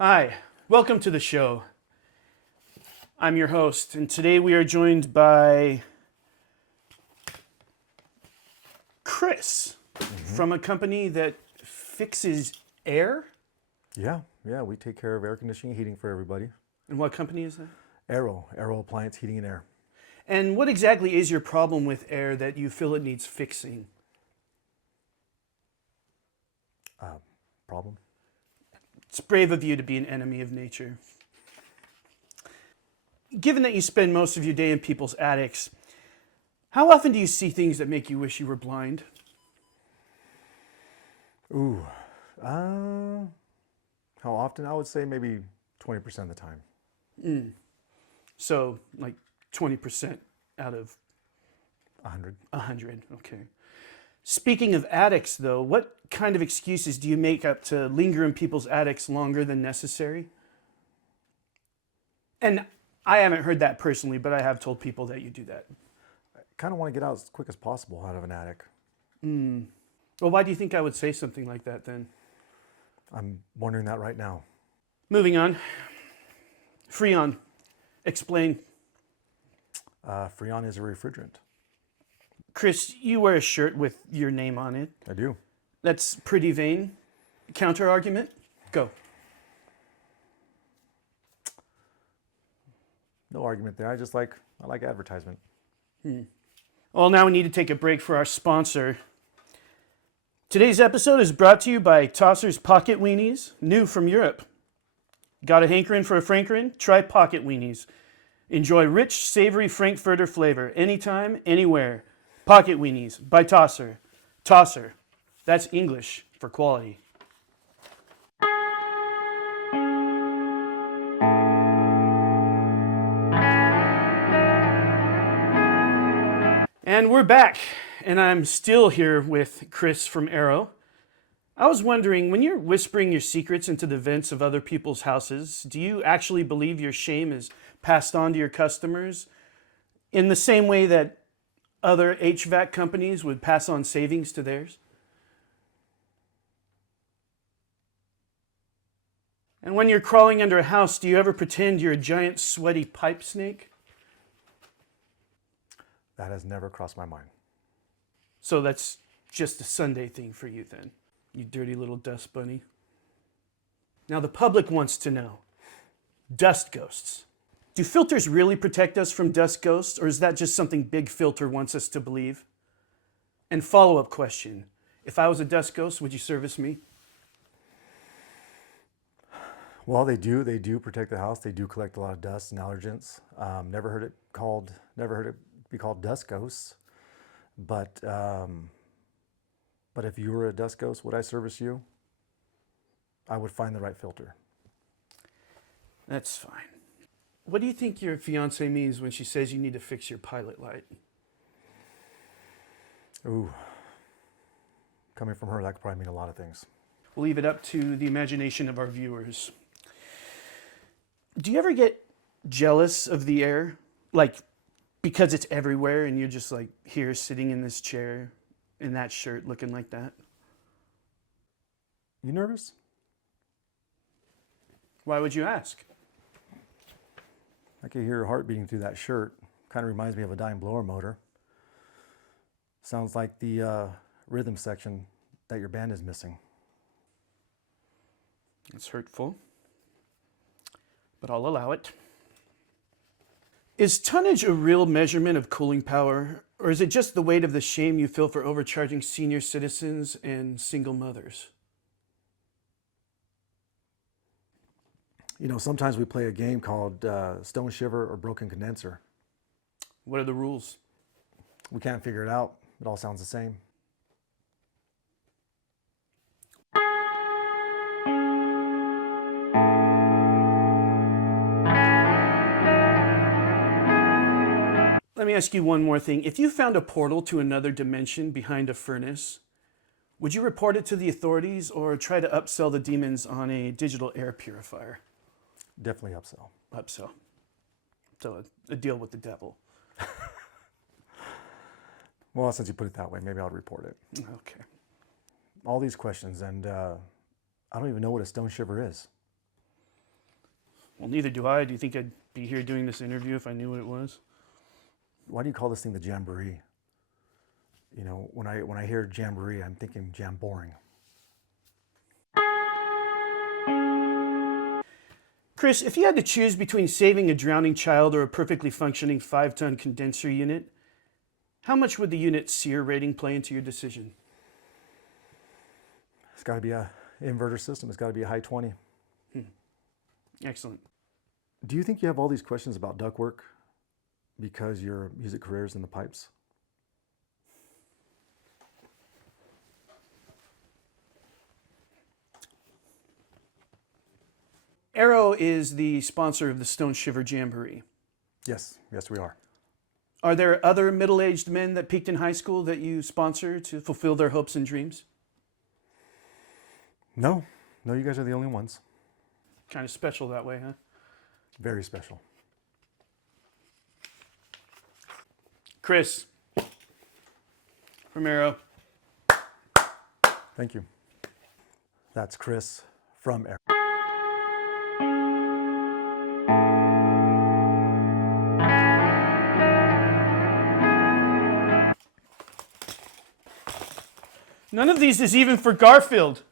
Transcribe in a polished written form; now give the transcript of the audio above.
Hi, welcome to the show. I'm your host, and today we are joined by Chris from a company that fixes air. Yeah, we take care of air conditioning, heating for everybody. And what company is that? Aero Appliance Heating and Air. And what exactly is your problem with air that you feel it needs fixing? Problem? It's brave of you to be an enemy of nature. Given that you spend most of your day in people's attics, how often do you see things that make you wish you were blind? Ooh, how often? I would say maybe 20% of the time. So, like 20% out of 100. 100, okay. Speaking of attics, though, what kind of excuses do you make up to linger in people's attics longer than necessary? And I haven't heard that personally, but I have told people that you do that. I kind of want to get out as quick as possible out of an attic. Well, why do you think I would say something like that then? I'm wondering that right now. Moving on. Freon. Explain. Freon is a refrigerant. Chris, you wear a shirt with your name on it. I do. That's pretty vain. Counter argument? Go. No argument there. I like advertisement. Well, now we need to take a break for our sponsor. Today's episode is brought to you by Tosser's Pocket Weenies, new from Europe. Got a hankering for a frankerin? Try Pocket Weenies. Enjoy rich, savory Frankfurter flavor anytime, anywhere. Pocket Weenies by Tosser. Tosser. That's English for quality. And we're back, and I'm still here with Chris from Arrow. I was wondering, when you're whispering your secrets into the vents of other people's houses, do you actually believe your shame is passed on to your customers in the same way that other HVAC companies would pass on savings to theirs? And when you're crawling under a house, do you ever pretend you're a giant sweaty pipe snake? That has never crossed my mind. So that's just a Sunday thing for you then, you dirty little dust bunny. Now the public wants to know, dust ghosts. Do filters really protect us from dust ghosts, or is that just something Big Filter wants us to believe? And follow-up question, if I was a dust ghost, would you service me? Well, they do protect the house. They do collect a lot of dust and allergens. Never heard it be called dust ghosts. But if you were a dust ghost, would I service you? I would find the right filter. That's fine. What do you think your fiance means when she says you need to fix your pilot light? Ooh, coming from her, that could probably mean a lot of things. We'll leave it up to the imagination of our viewers. Do you ever get jealous of the air? Like, because it's everywhere and you're just like here sitting in this chair in that shirt looking like that? You nervous? Why would you ask? I can hear your heart beating through that shirt. Kind of reminds me of a dying blower motor. Sounds like the rhythm section that your band is missing. It's hurtful, but I'll allow it. Is tonnage a real measurement of cooling power, or is it just the weight of the shame you feel for overcharging senior citizens and single mothers? You know, sometimes we play a game called Stoneshiver or Broken Condenser. What are the rules? We can't figure it out. It all sounds the same. Let me ask you one more thing. If you found a portal to another dimension behind a furnace, would you report it to the authorities or try to upsell the demons on a digital air purifier? Definitely upsell. Upsell. So a deal with the devil. Well, since you put it that way, maybe I'll report it. Okay. All these questions, and I don't even know what a Stoneshiver is. Well, neither do I. Do you think I'd be here doing this interview if I knew what it was? Why do you call this thing the Jamboree? You know, when I hear Jamboree, I'm thinking jamboring. Chris, if you had to choose between saving a drowning child or a perfectly functioning 5-ton condenser unit, how much would the unit's SEER rating play into your decision? It's got to be a inverter system. It's got to be a high 20. Excellent. Do you think you have all these questions about ductwork because your music career is in the pipes? Arrow is the sponsor of the Stoneshiver Jamboree. Yes, we are. Are there other middle-aged men that peaked in high school that you sponsor to fulfill their hopes and dreams? No, you guys are the only ones. Kind of special that way, huh? Very special. Chris, from Arrow. Thank you. That's Chris from Air. None of these is even for Garfield.